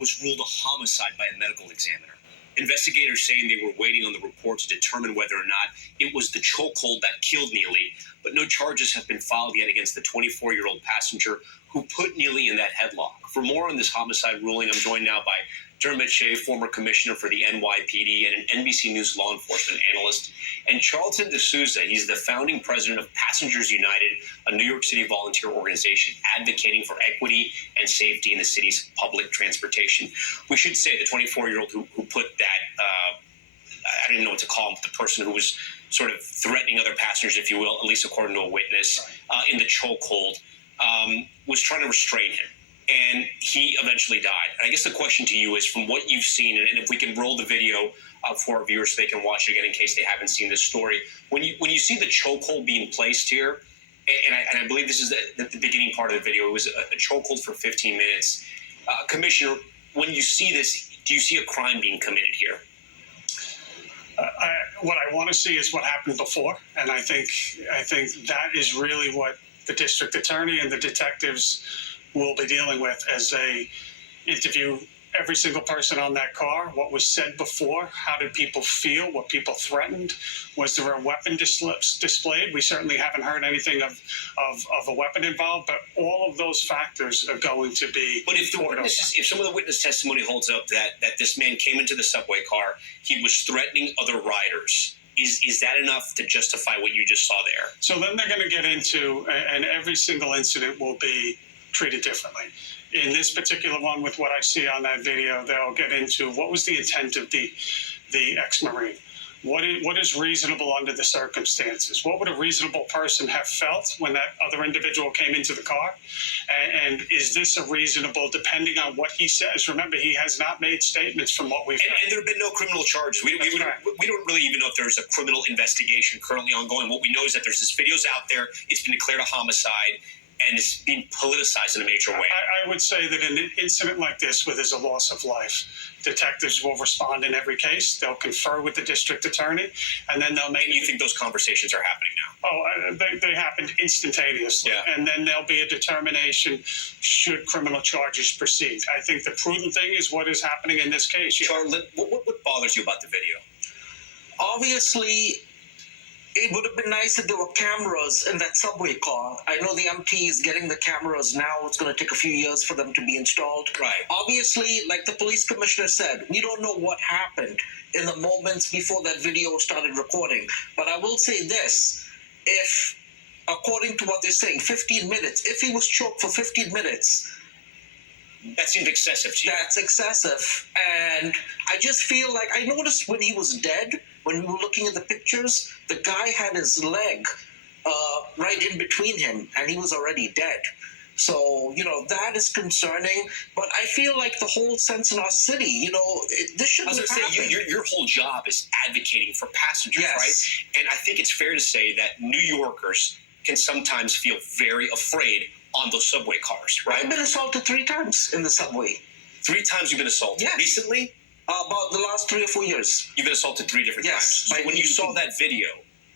was ruled a homicide by a medical examiner. Investigators saying they were waiting on the report to determine whether or not it was the chokehold that killed Neely, but no charges have been filed yet against the 24-year-old passenger who put Neely in that headlock. For more on this homicide ruling, I'm joined now by Dermot Shea, former commissioner for the NYPD and an NBC News law enforcement analyst, and Charlton D'Souza. He's the founding president of Passengers United, a New York City volunteer organization advocating for equity and safety in the city's public transportation. We should say the 24-year-old who put that, I didn't know what to call him, the person who was sort of threatening other passengers, if you will, at least according to a witness, in the chokehold, was trying to restrain him. And he eventually died. And I guess the question to you is, from what you've seen, and if we can roll the video for our viewers so they can watch it again in case they haven't seen this story, when you see the chokehold being placed here, and I believe this is the beginning part of the video, it was a chokehold for 15 minutes. Commissioner, when you see this, do you see a crime being committed here? What I want to see is what happened before, and I think that is really what the district attorney and the detectives will be dealing with as they interview every single person on that car. What was said before? How did people feel? What people threatened? Was there a weapon displayed? We certainly haven't heard anything of a weapon involved, but all of those factors are going to be. But if if some of the witness testimony holds up that this man came into the subway car, he was threatening other riders. Is that enough to justify what you just saw there? So then they're going to get into, and every single incident will be treated differently. In this particular one, with what I see on that video, they'll get into what was the intent of the ex-Marine. What is reasonable under the circumstances? What would a reasonable person have felt when that other individual came into the car? And is this a reasonable, depending on what he says? Remember, he has not made statements from what we've heard. And there have been no criminal charges. We don't really even know if there's a criminal investigation currently ongoing. What we know is that there's this videos out there. It's been declared a homicide, and it's being politicized in a major way. I would say that in an incident like this, where there's a loss of life, detectives will respond in every case. They'll confer with the district attorney, and then they'll make. And you think those conversations are happening now? Oh, they happened instantaneously. Yeah. And then there'll be a determination should criminal charges proceed. I think the prudent thing is what is happening in this case. Charlotte, what bothers you about the video? Obviously, it would have been nice if there were cameras in that subway car. I know the MT is getting the cameras now. It's going to take a few years for them to be installed. Right. Obviously, like the police commissioner said, we don't know what happened in the moments before that video started recording. But I will say this, if, according to what they're saying, 15 minutes, if he was choked for 15 minutes, that seems excessive to you. That's excessive. And I just feel like, I noticed when he was dead, when we were looking at the pictures, the guy had his leg right in between him, and he was already dead. So, that is concerning. But I feel like the whole sense in our city, this shouldn't happen. I was going to say, your whole job is advocating for passengers, yes, right? And I think it's fair to say that New Yorkers can sometimes feel very afraid on those subway cars, right? I've been assaulted 3 times in the subway. 3 times you've been assaulted? Yes. Recently? About the last 3 or 4 years. You've been assaulted 3 different times. So when you saw that video,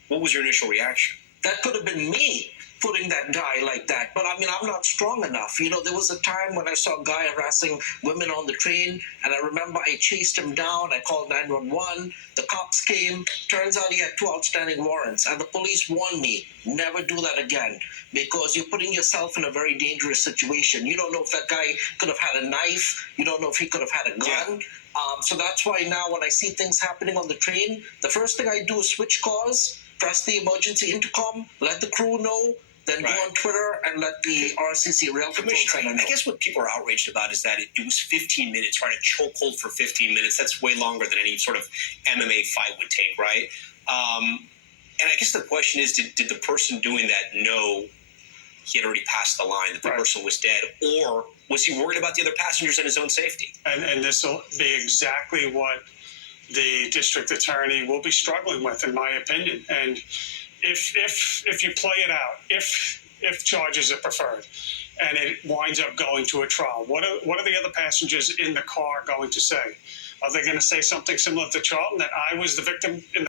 what was your initial reaction? That could have been me putting that guy like that. But I mean, I'm not strong enough. There was a time when I saw a guy harassing women on the train, and I remember I chased him down. I called 911. The cops came. Turns out he had 2 outstanding warrants, and the police warned me, never do that again, because you're putting yourself in a very dangerous situation. You don't know if that guy could have had a knife. You don't know if he could have had a gun. Yeah. So that's why now when I see things happening on the train, the first thing I do is switch cars, press the emergency intercom, let the crew know, then go on Twitter and let the RCC Rail Control Center know. I guess what people are outraged about is that it was 15 minutes, right? A chokehold for 15 minutes. That's way longer than any sort of MMA fight would take, right? And I guess the question is, did the person doing that know he had already passed the line, that the person was dead, or was he worried about the other passengers and his own safety? And this will be exactly what the district attorney will be struggling with, in my opinion. And if you play it out, if charges are preferred, and it winds up going to a trial, what are the other passengers in the car going to say? Are they going to say something similar to Charlton, that I was the victim in the